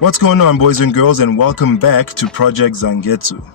What's going on, boys and girls, and welcome back to Project Zangetsu.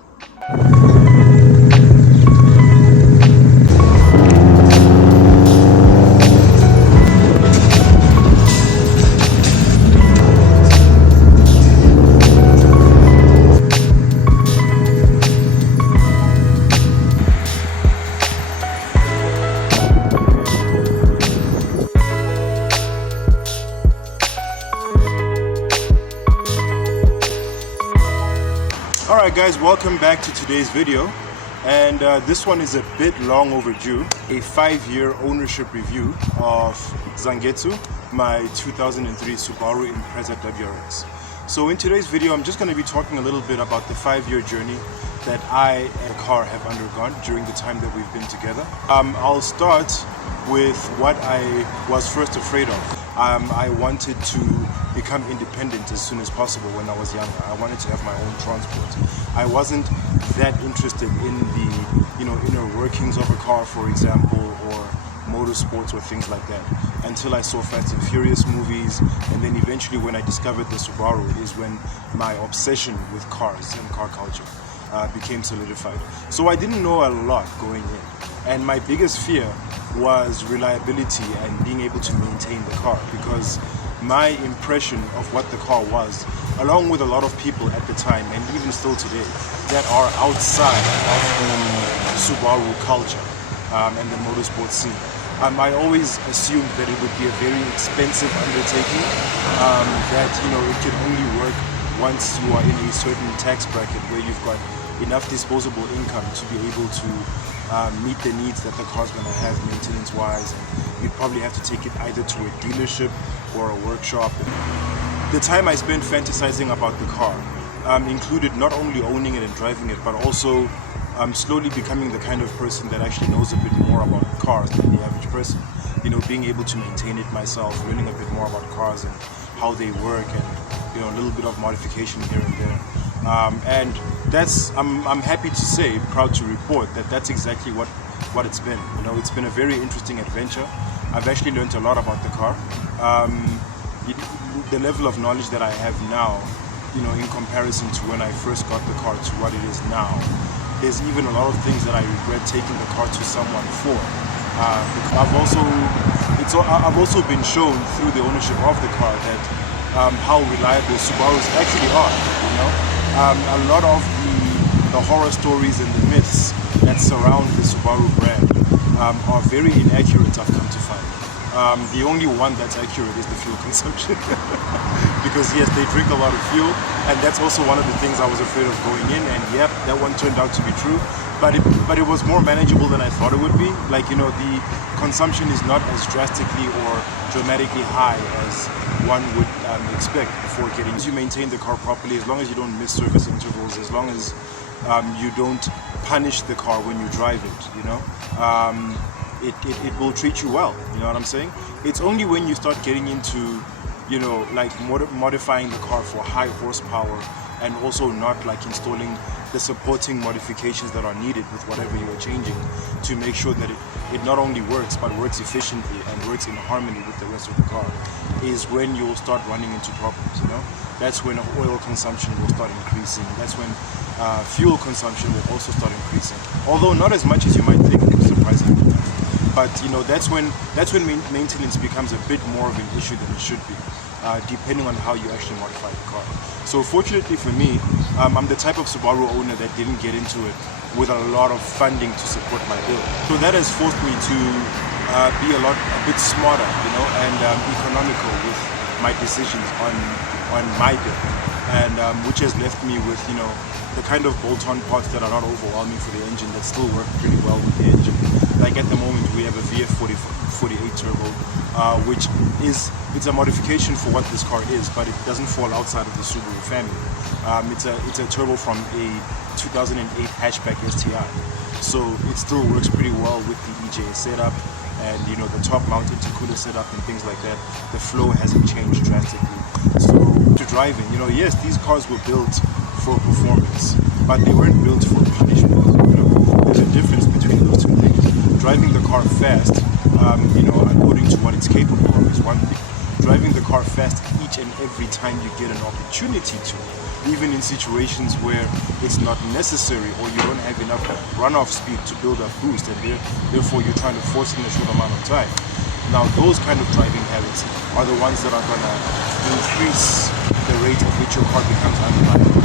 Alright guys, welcome back to today's video, and this one is a bit long overdue. A 5-year ownership review of Zangetsu, my 2003 Subaru Impreza WRX. So in today's video I'm just going to be talking a little bit about the 5-year journey that I and the car have undergone during the time that we've been together. I'll start with what I was first afraid of. I wanted to become independent as soon as possible when I was younger. I wanted to have my own transport. I wasn't that interested in the inner workings of a car, for example, or motorsports or things like that, until I saw Fast and Furious movies, and then eventually when I discovered the Subaru is when my obsession with cars and car culture became solidified. So I didn't know a lot going in, and my biggest fear was reliability and being able to maintain the car, because my impression of what the car was, along with a lot of people at the time and even still today that are outside of the Subaru culture and the motorsport scene, I always assumed that it would be a very expensive undertaking, that it can only work once you are in a certain tax bracket where you've got enough disposable income to be able to meet the needs that the car's going to have maintenance wise, and you'd probably have to take it either to a dealership or a workshop. The time I spent fantasizing about the car included not only owning it and driving it, but also slowly becoming the kind of person that actually knows a bit more about cars than the average person. Being able to maintain it myself, learning a bit more about cars and how they work, and a little bit of modification here and there. And that's, I'm happy to say, proud to report that that's exactly what it's been. It's been a very interesting adventure. I've actually learned a lot about the car. The level of knowledge that I have now, in comparison to when I first got the car to what it is now, there's even a lot of things that I regret taking the car to someone for. I've also been shown through the ownership of the car that how reliable Subarus actually are. A lot of the horror stories and the myths that surround the Subaru brand are very inaccurate, I've come to find. The only one that's accurate is the fuel consumption. Because yes, they drink a lot of fuel, and that's also one of the things I was afraid of going in, and yep, that one turned out to be true. But it was more manageable than I thought it would be. The consumption is not as drastically or dramatically high as one would expect before getting. As you maintain the car properly, as long as you don't miss service intervals, as long as you don't punish the car when you drive it, it will treat you well. You know what I'm saying? It's only when you start getting into modifying the car for high horsepower, and also not installing the supporting modifications that are needed with whatever you are changing, to make sure that it not only works but works efficiently and works in harmony with the rest of the car, is when you will start running into problems. That's when oil consumption will start increasing. That's when fuel consumption will also start increasing, although not as much as you might think, surprisingly. But that's when maintenance becomes a bit more of an issue than it should be, depending on how you actually modify the car. So fortunately for me, I'm the type of Subaru owner that didn't get into it with a lot of funding to support my build. So that has forced me to be a bit smarter, and economical with my decisions on my build, and which has left me with the kind of bolt-on parts that are not overwhelming for the engine, that still work pretty well with the engine. Like at the moment we have a VF48 turbo, which it's a modification for what this car is, but it doesn't fall outside of the Subaru family. It's a turbo from a 2008 hatchback STI, so it still works pretty well with the EJS setup, and the top mount intercooler setup and things like that. The flow hasn't changed drastically. So to driving, yes, these cars were built for performance, but they weren't built for punishment. There's a difference between those two things. Driving the car fast, according to what it's capable of, is one thing. Driving the car fast each each and every time you get an opportunity to, even in situations where it's not necessary or you don't have enough runoff speed to build up boost, and therefore you're trying to force in a short amount of time. Now those kind of driving habits are the ones that are going to increase the rate at which your car becomes unreliable.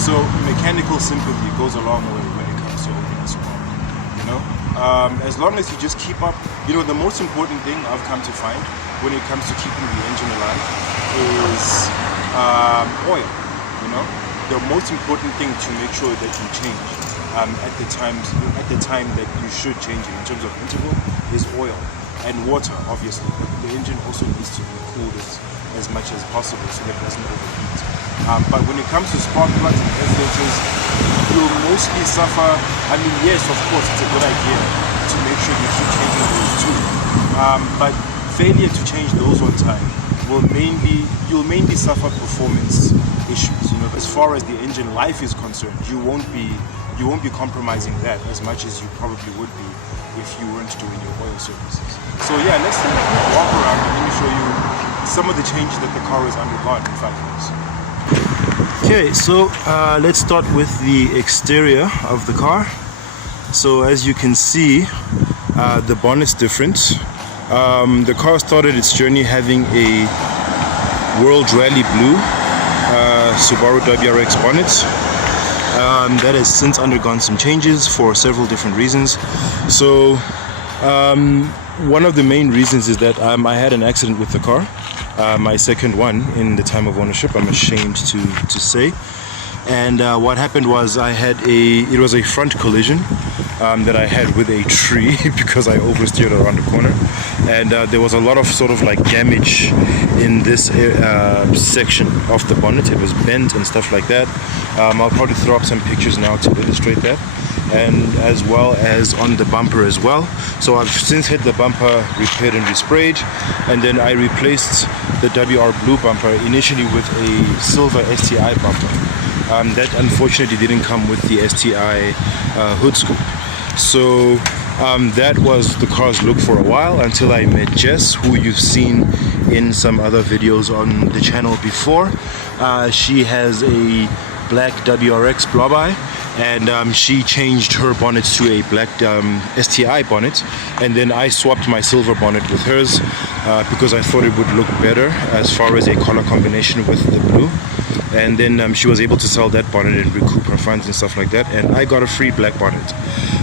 So mechanical sympathy goes a long way when it comes to owning a Subaru. You know, as long as you just keep up. You know, the most important thing I've come to find when it comes to keeping the engine alive is oil. You know, the most important thing to make sure that you change at the time that you should change it in terms of interval is oil and water. Obviously, the engine also needs to be cooled as much as possible so that it doesn't overheat. But when it comes to spark plugs and air filters, you'll mostly suffer. I mean, yes, of course, it's a good idea to make sure you keep changing those too. But failure to change those on time you'll mainly suffer performance issues. You know, as far as the engine life is concerned, you won't be compromising that as much as you probably would be if you weren't doing your oil services. So yeah, let's take a quick walk around and let me show you some of the changes that the car has undergone in 5 years. Okay, so let's start with the exterior of the car. So as you can see, the bonnet's different. The car started its journey having a World Rally Blue SUBARU WRX bonnet. That has since undergone some changes for several different reasons. So one of the main reasons is that I had an accident with the car, my second one in the time of ownership, I'm ashamed to say. And what happened was it was a front collision that I had with a tree because I oversteered around the corner, and there was a lot of sort of like damage in this section of the bonnet. It was bent and stuff like that. I'll probably throw up some pictures now to illustrate that, and as well as on the bumper as well. So I've since had the bumper repaired and resprayed, and then I replaced the WR Blue bumper initially with a silver STI bumper. That unfortunately didn't come with the STI hood scoop. So that was the car's look for a while until I met Jess, who you've seen in some other videos on the channel before. She has a black WRX blob eye, and she changed her bonnet to a black STI bonnet, and then I swapped my silver bonnet with hers because I thought it would look better as far as a color combination with the blue. And then she was able to sell that bonnet and recoup her funds and stuff like that, and I got a free black bonnet.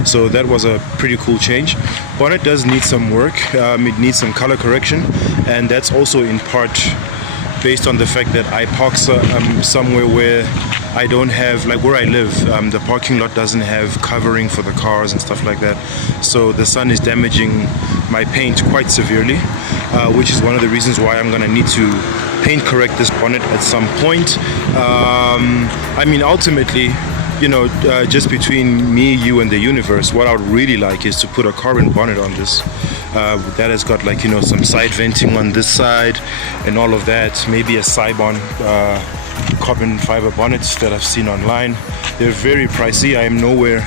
So that was a pretty cool change. Bonnet does need some work. It needs some color correction, and that's also in part based on the fact that I park somewhere where I don't have, like where I live, the parking lot doesn't have covering for the cars and stuff like that. So the sun is damaging my paint quite severely, which is one of the reasons why I'm gonna need to paint correct this bonnet at some point. I mean, ultimately, you know, just between me, you, and the universe, what I would really like is to put a carbon bonnet on this that has got, like, you know, some side venting on this side and all of that. Maybe a Cybon carbon fiber bonnets that I've seen online. They're very pricey. I am nowhere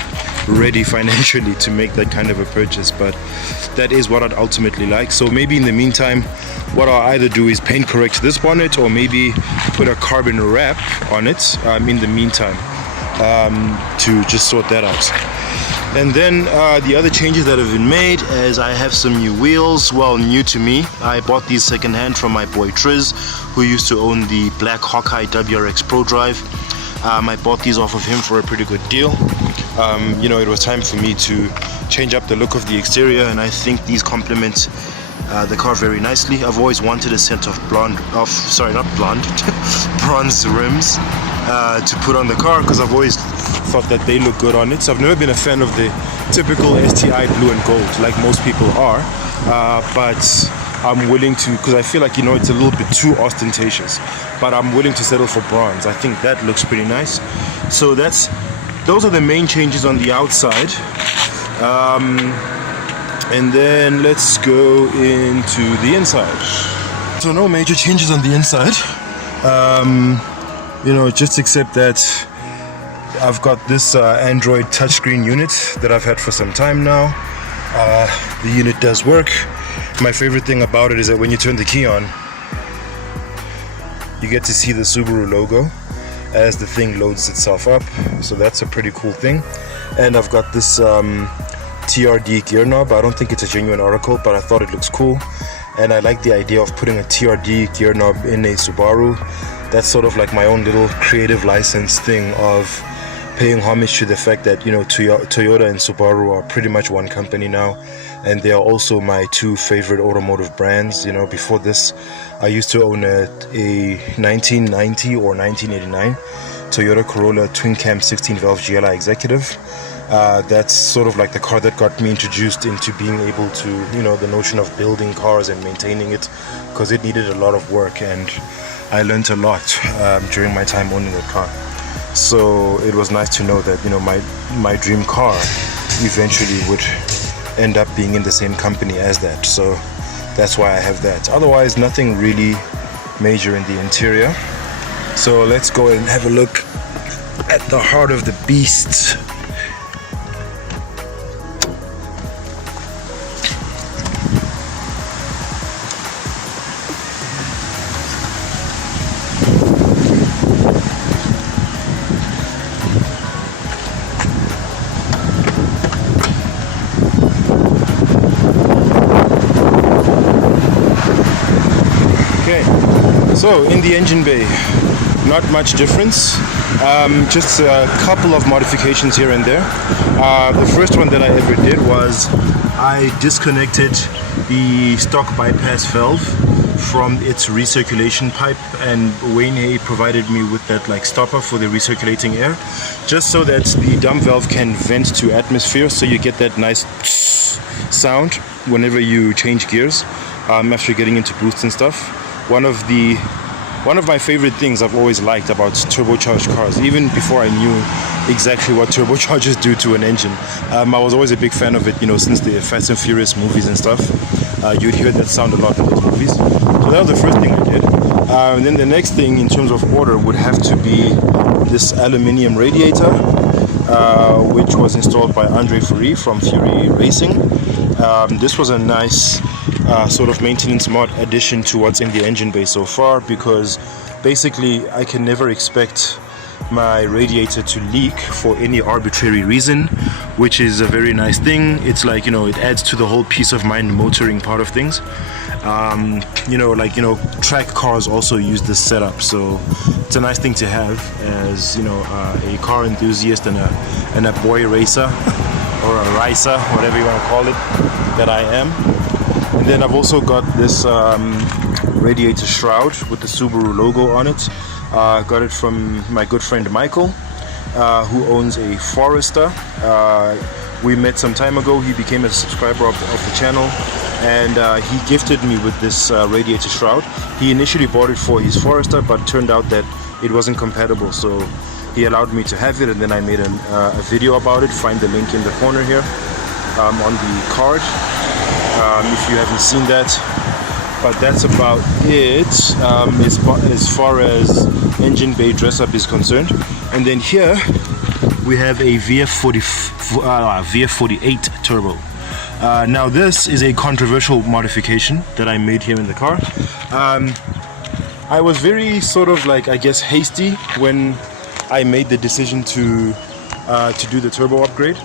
ready financially to make that kind of a purchase, but that is what I'd ultimately like. So maybe in the meantime, what I'll either do is paint correct this bonnet, or maybe put a carbon wrap on it in the meantime, to just sort that out. And then the other changes that have been made is I have some new wheels. Well, new to me. I bought these secondhand from my boy Triz, who used to own the black Hawkeye WRX Pro Drive. I bought these off of him for a pretty good deal. You know, it was time for me to change up the look of the exterior, and I think these complement the car very nicely. I've always wanted a set of bronze rims to put on the car, because I've always thought that they look good on it. So I've never been a fan of the typical STI blue and gold like most people are, but I'm willing to, because I feel like, you know, it's a little bit too ostentatious, but I'm willing to settle for bronze. I think that looks pretty nice. So those are the main changes on the outside. And then let's go into the inside. So no major changes on the inside. You know, just except that I've got this Android touchscreen unit that I've had for some time now. The unit does work. My favorite thing about it is that when you turn the key on, you get to see the Subaru logo as the thing loads itself up, so that's a pretty cool thing. And I've got this TRD gear knob. I don't think it's a genuine article, but I thought it looks cool, and I like the idea of putting a TRD gear knob in a Subaru. That's sort of like my own little creative license thing of paying homage to the fact that, you know, Toyota and Subaru are pretty much one company now, and they are also my two favorite automotive brands. You know, before this I used to own a 1990 or 1989 Toyota Corolla twin cam 16 valve GLI Executive. That's sort of like the car that got me introduced into being able to, you know, the notion of building cars and maintaining it, because it needed a lot of work, and I learned a lot during my time owning that car. So it was nice to know that, you know, my dream car eventually would end up being in the same company as that. So that's why I have that. Otherwise, nothing really major in the interior. So let's go and have a look at the heart of the beast. So in the engine bay, not much difference, just a couple of modifications here and there. The first one that I ever did was I disconnected the stock bypass valve from its recirculation pipe, and Wayne Hay provided me with that like stopper for the recirculating air, just so that the dump valve can vent to atmosphere, so you get that nice sound whenever you change gears after getting into boosts and stuff. One of my favorite things I've always liked about turbocharged cars, even before I knew exactly what turbochargers do to an engine. I was always a big fan of it, you know, since the Fast and Furious movies and stuff. You'd hear that sound a lot in those movies. So that was the first thing I did. And then the next thing in terms of order would have to be this aluminium radiator, which was installed by Andre Fury from Fury Racing. This was a nice sort of maintenance mod addition to what's in the engine bay so far, because basically I can never expect my radiator to leak for any arbitrary reason, which is a very nice thing. It's like, you know, it adds to the whole peace of mind motoring part of things. You know, like, you know, track cars also use this setup, so it's a nice thing to have as, you know, a car enthusiast and a boy racer or a ricer, whatever you want to call it, that I am. And then I've also got this radiator shroud with the Subaru logo on it. Got it from my good friend Michael, who owns a Forester. We met some time ago. He became a subscriber of the channel, and he gifted me with this radiator shroud. He initially bought it for his Forester, but turned out that it wasn't compatible, so he allowed me to have it, and then I made a video about it. Find the link in the corner here on the card if you haven't seen that. But that's about it as far as engine bay dress up is concerned. And then here we have a VF48 turbo. Now this is a controversial modification that I made here in the car. I was very sort of like, I guess, hasty when I made the decision to do the turbo upgrade,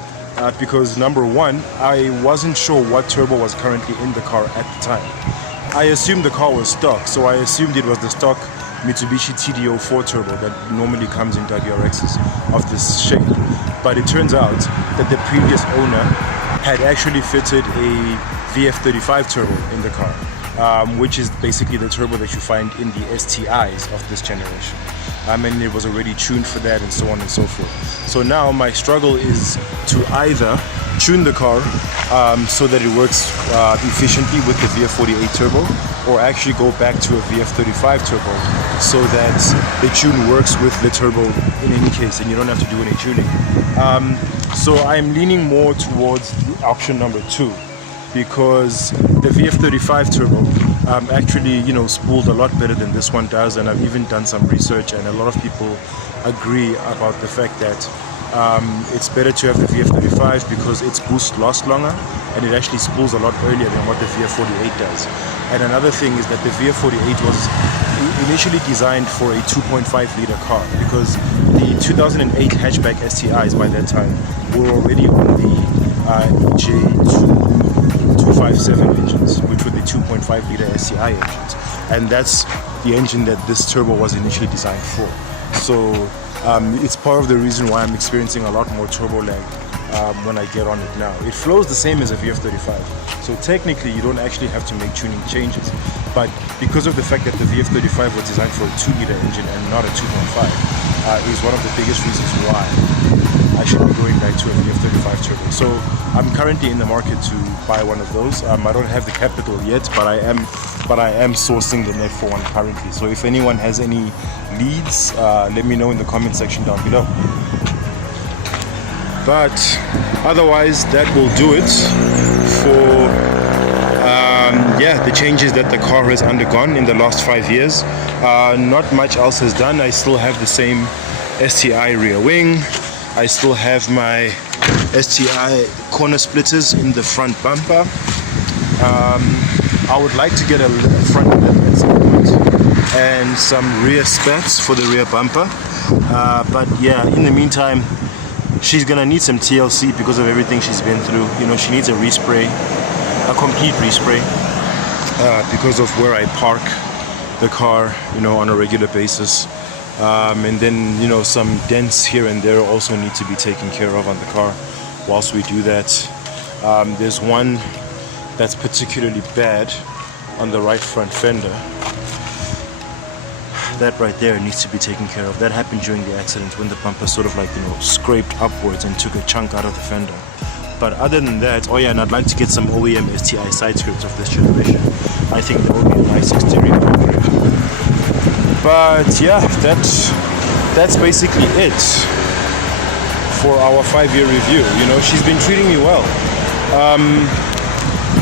because number one, I wasn't sure what turbo was currently in the car at the time. I assumed the car was stock, so I assumed it was the stock Mitsubishi TD04 turbo that normally comes in WRXs of this shape. But it turns out that the previous owner had actually fitted a VF35 turbo in the car, which is basically the turbo that you find in the STIs of this generation. And it was already tuned for that, and so on and so forth. So now my struggle is to either tune the car so that it works efficiently with the VF48 turbo, or actually go back to a VF35 turbo so that the tune works with the turbo in any case, and you don't have to do any tuning. So I'm leaning more towards option number 2, because the VF35 turbo actually, you know, spooled a lot better than this one does, and I've even done some research, and a lot of people agree about the fact that It's better to have the VF35 because its boost lasts longer and it actually spools a lot earlier than what the VF48 does. And another thing is that the VF48 was initially designed for a 2.5 liter car because the 2008 hatchback STIs by that time were already on the EJ257 engines, which were the 2.5 liter STI engines. And that's the engine that this turbo was initially designed for. So it's part of the reason why I'm experiencing a lot more turbo lag when I get on it now. It flows the same as a VF35, so technically you don't actually have to make tuning changes, but because of the fact that the VF35 was designed for a 2 liter engine and not a 2.5 is one of the biggest reasons why I should be going back to a VF35 turbo. So I'm currently in the market to buy one of those. I don't have the capital yet, but I am sourcing the net for one currently. So if anyone has any leads, let me know in the comment section down below. But otherwise, that will do it for the changes that the car has undergone in the last 5 years. Not much else has done. I still have the same STI rear wing. I still have my STI corner splitters in the front bumper. I would like to get a front lip at some point and some rear spats for the rear bumper. But yeah, in the meantime, she's gonna need some TLC because of everything she's been through. You know, she needs a respray, a complete respray, because of where I park the car, you know, on a regular basis. And then, you know, some dents here and there also need to be taken care of on the car whilst we do that. There's one that's particularly bad on the right front fender. That right there needs to be taken care of. That happened during the accident when the bumper sort of like, you know, scraped upwards and took a chunk out of the fender. But other than that, oh yeah, and I'd like to get some OEM STI side skirts of this generation. I think that would be a nice exterior upgrade. But yeah, that's basically it for our 5-year review. You know, she's been treating me well.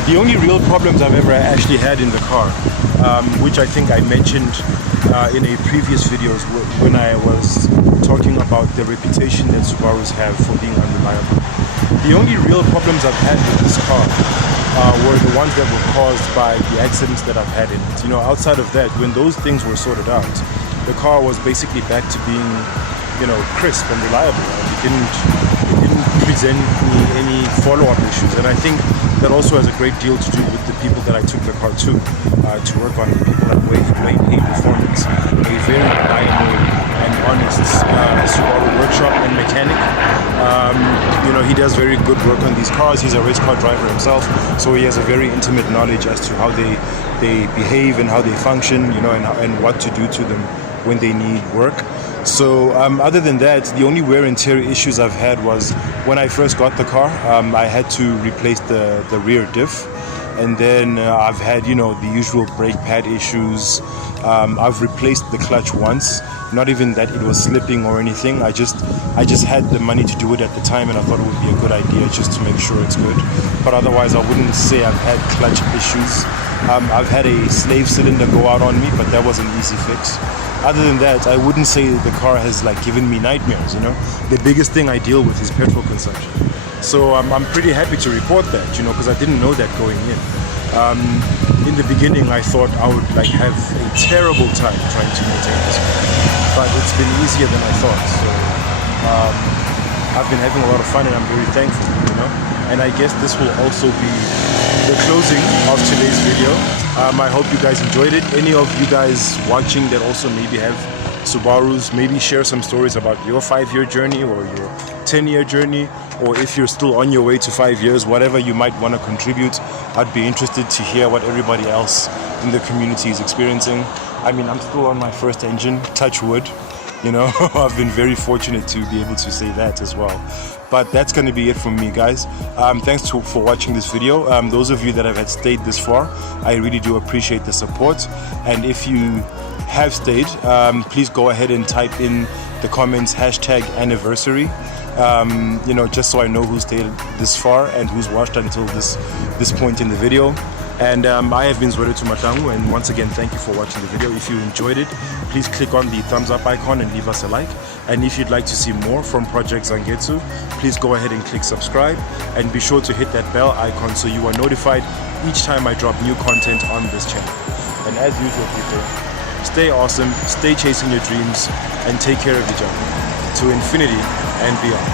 The only real problems I've ever actually had in the car, which I think I mentioned in a previous videos when I was talking about the reputation that Subarus have for being unreliable. The only real problems I've had with this car were the ones that were caused by the accidents that I've had in it. You know, outside of that, when those things were sorted out, the car was basically back to being, you know, crisp and reliable. And it didn't present me any follow-up issues. And I think that also has a great deal to do with the people that I took the car to work on. People like Wade Performance, a very reliable and honest Subaru workshop and mechanic. You know, he does very good work on these cars. He's a race car driver himself, so he has a very intimate knowledge as to how they behave and how they function, you know, and what to do to them when they need work. So other than that, the only wear and tear issues I've had was when I first got the car, I had to replace the rear diff. And then I've had, you know, the usual brake pad issues. I've replaced the clutch once. Not even that it was slipping or anything. I just had the money to do it at the time, and I thought it would be a good idea just to make sure it's good. But otherwise, I wouldn't say I've had clutch issues. I've had a slave cylinder go out on me, but that was an easy fix. Other than that, I wouldn't say the car has like given me nightmares, you know. The biggest thing I deal with is petrol consumption. So I'm pretty happy to report that, you know, because I didn't know that going in. In the beginning, I thought I would like have a terrible time trying to maintain this car, but it's been easier than I thought. So I've been having a lot of fun, and I'm very thankful, you know. And I guess this will also be the closing of today's video. I hope you guys enjoyed it. Any of you guys watching that also maybe have Subarus, maybe share some stories about your 5-year journey or your 10-year journey, or if you're still on your way to 5 years, whatever you might want to contribute. I'd be interested to hear what everybody else in the community is experiencing. I mean, I'm still on my first engine, touch wood, you know. I've been very fortunate to be able to say that as well. But that's going to be it from me, guys. Thanks for watching this video. Those of you that have stayed this far, I really do appreciate the support. And if you have stayed, please go ahead and type in the comments #anniversary. You know, just so I know who stayed this far and who's watched until this point in the video. And I have been Zwele Tumatangu, and once again, thank you for watching the video. If you enjoyed it, please click on the thumbs up icon and leave us a like. And if you'd like to see more from Project Zangetsu, please go ahead and click subscribe, and be sure to hit that bell icon so you are notified each time I drop new content on this channel. And as usual, people, stay awesome, stay chasing your dreams, and take care of each other to infinity and beyond.